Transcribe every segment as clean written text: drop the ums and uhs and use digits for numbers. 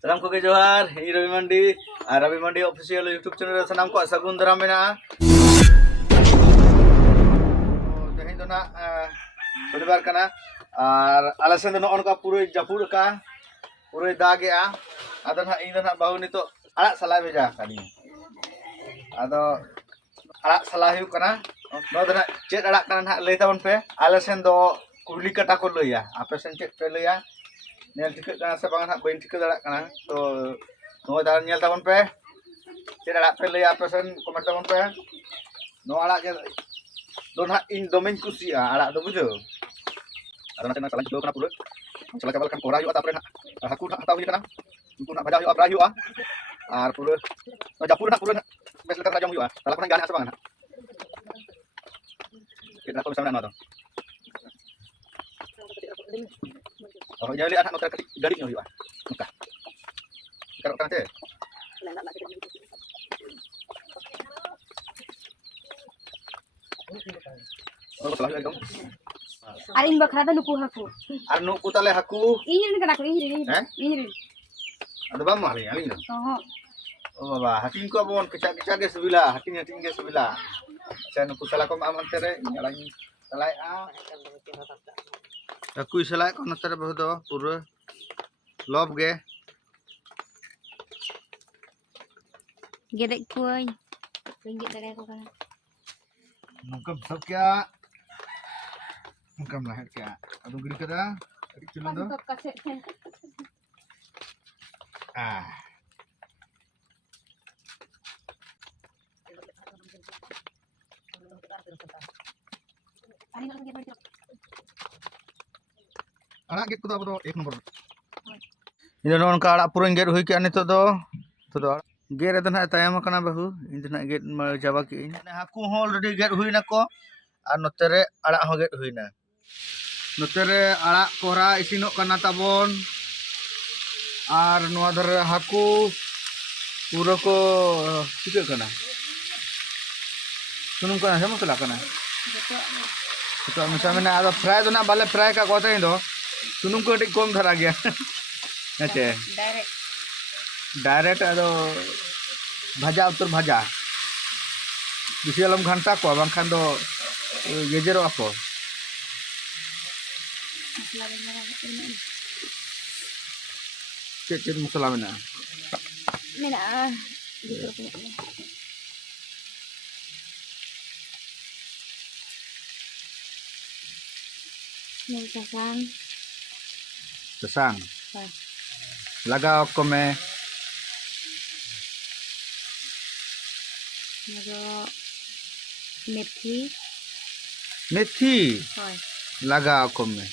Salam koge Johar, ini Ravi Mandi official YouTube channel sanam ko sagun daram mena. Tehin do na shonibar kana ar alasan do on ka puro japur ka puro dage a ado na ino na bahu nito alak salah beja kani. Ado alak salah hu kana no do na chet alak kana na lei tabon pe alasan do kuli kata ko loya ape sen chet pe loya nyel tiket kana sa bang nak bain tiket alak kana to no dalan nyel tabon pe chet alak pe loya ape sen komen tabon pe no alak don hak in domain kusia alak do bujo ada nak salah juga kana puluh salah kabal kan korayu atau nak aku nak tahu kana untuk nak baca abrayu ar puluh japur nak puluh bes letak rajong juga salah pernah gana sabang nak kita kau bisa mana tu oh jadi anak noter ketik garing juga muka kalau kan teh oh salah lagi dong Aring bakra ta nuku haku. Arnu kutale haku. Ini kan aku ini. Ini. Ada bang mah ini. Oh. Oh baba, hakim ko bon kecak-kecak ge sebila, hakim ge sebila. Saya nuku salah ko aman tere nyalai salai a. Aku salai ko natar bahdo pura lob ge. Gedek kuy. Ringgit dari aku kan. Nungkam sab kya. Nungkam lah kya. Adu gini kada. Tadi culun do. Ah. Anak git ko do 1 nomor. Ini non ka arak purun gate hui ke ani to do gate ada na tayam kana bahu ini na gate ma jaba ki ini haku hol ready gate hui na ko ar notere arak ho gate hui na notere arak kora isinok kana tabon ar noa dhare haku puro ko chike kana sunum kana sama sala kana to misalnya ada fry do na bale fry ka kota ini do sunum ko tik kom dhara gaya अच्छा direct अदो भाजा उत्तर भाजा BC आलम घंटा को बांखान दो गेजेरो आपो check मसला मेना sesang लगाओ को मैं मेथी मेथी लगाओ को मैं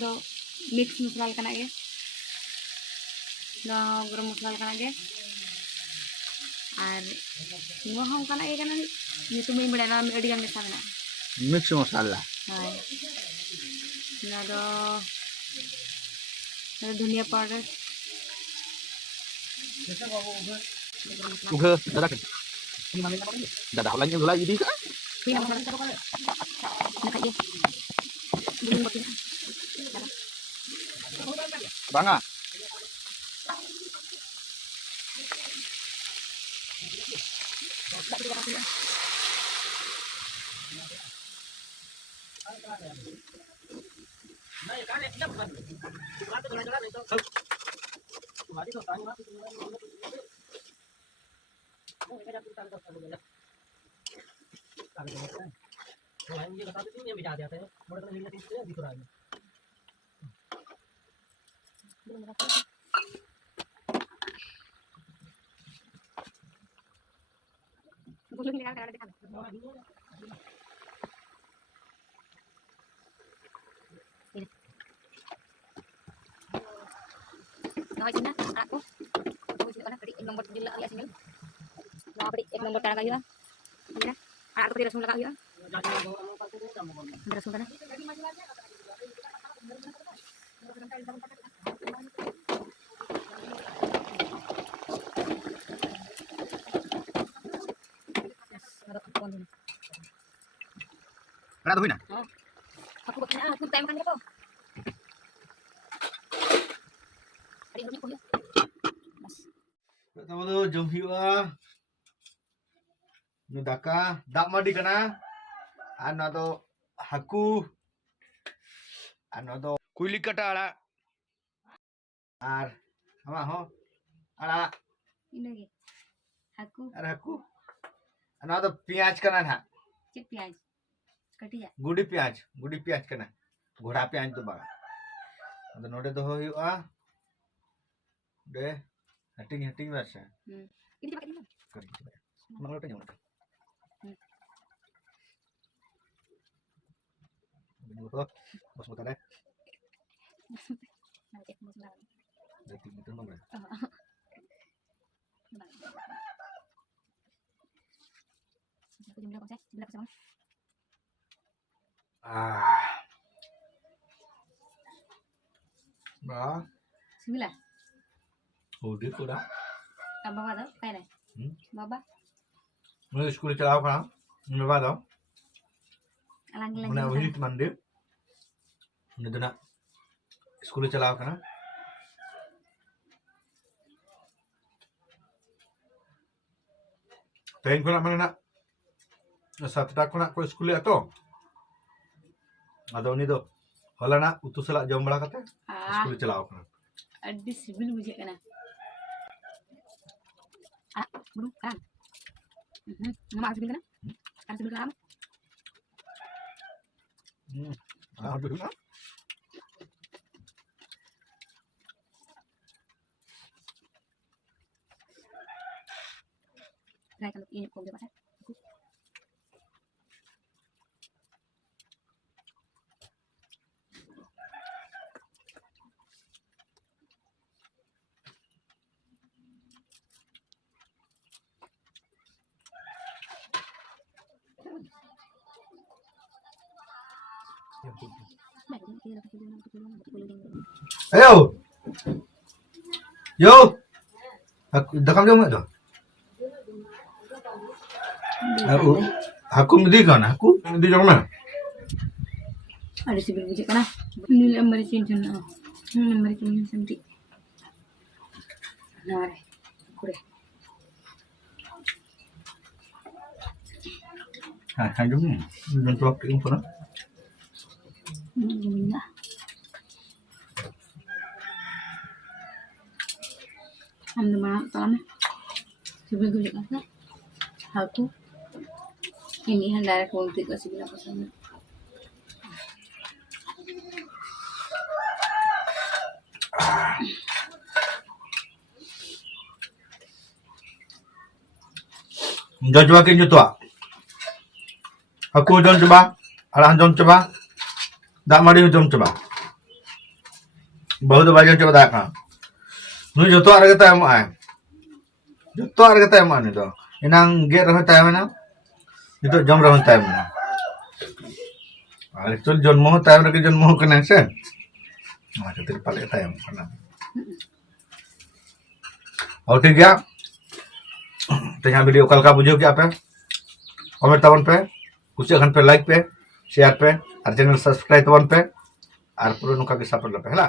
दो मिक्स मसाला कना गे गरम मसाला कना गे और नुआ हम कना गे कना नितु में बड़ा ना अड़ी गान मेसा मेना मिक्स मसाला हाय ना दो धनिया powder udah dadah lagi mulai jadi kan bangga Cina anakku एक नंबर जिला alias ini mau beri एक number cara kayu ya anakku tidak semula kayu terus mana Ada tuh na? Aku bakal aku time kan itu. kali ini pun ya. Mas. Tahu tu jom hiwa. Nu daka dak madi kana. Ano to haku. Ano to kuili kata ala. Ar ama ho. Ala Ini lagi. Aku ar haku. Ano to पियाज kana na. cek piaj. Kati ya. Gudi प्याज kana. घोड़ा प्याज तो बागा. अद नोडे तो हुआ. दे हटिंग वैसे. Ini pakai ini. करी. मंगल पे जाऊँ. Ini to bos motor deh. Nah, cek mau sebentar. Jadi itu nomor. Aku jam berapa sih? Jam berapa sama? Bah. 9. Udah sudah. Abang apa tuh? Kayak nih. Baba. Mulai sekolah celau kan? Nggak ada. Alang-alang. Mulai wajib mandi. Udah tu nak sekolah celau kan? Tengok nak mana nak? Satu tak nak kau sekolah tu. Ada ni tu. Kalau nak utus selak jam berapa kata? Sekolah celau kan? Ada sibil bujik kan? Belum kan? Nama sibil kan? Kan sibil kan? Aduh nak. Saya kalau ini kau berapa? Ayo. Yo. Aku dah kamu jom tu. Aku mesti kan? Aku di jom mana? Ada sibil bujik kan? Ini lembar cincin. Ini lembar cincin sendiri. Nah, kureh. Jom tu aku info na. Minyak. Am nama talam. Sibil bujik kan? Aku ini hendak aku untuk kasih bilang pesan. Jom coba kinju tu. Aku jom coba. Alah jom coba. Dak mari jom coba. Bahu tu bajan coba dak kan. Nu joto ada kata em ai. Joto ada kata em ni tu. Inang get rah time na. Itu jom rah time na. Actual jom time lagi jom kena sen. Macam tu paling time kena. और ठीक है तो यहाँ video कल का बुझो क्या पे कमेंट तवन पे कुछ घंटे पे लाइक पे शेयर पे और चैनल सब्सक्राइब तवन पे और पूरा नुका के सपोर्ट पे है ना।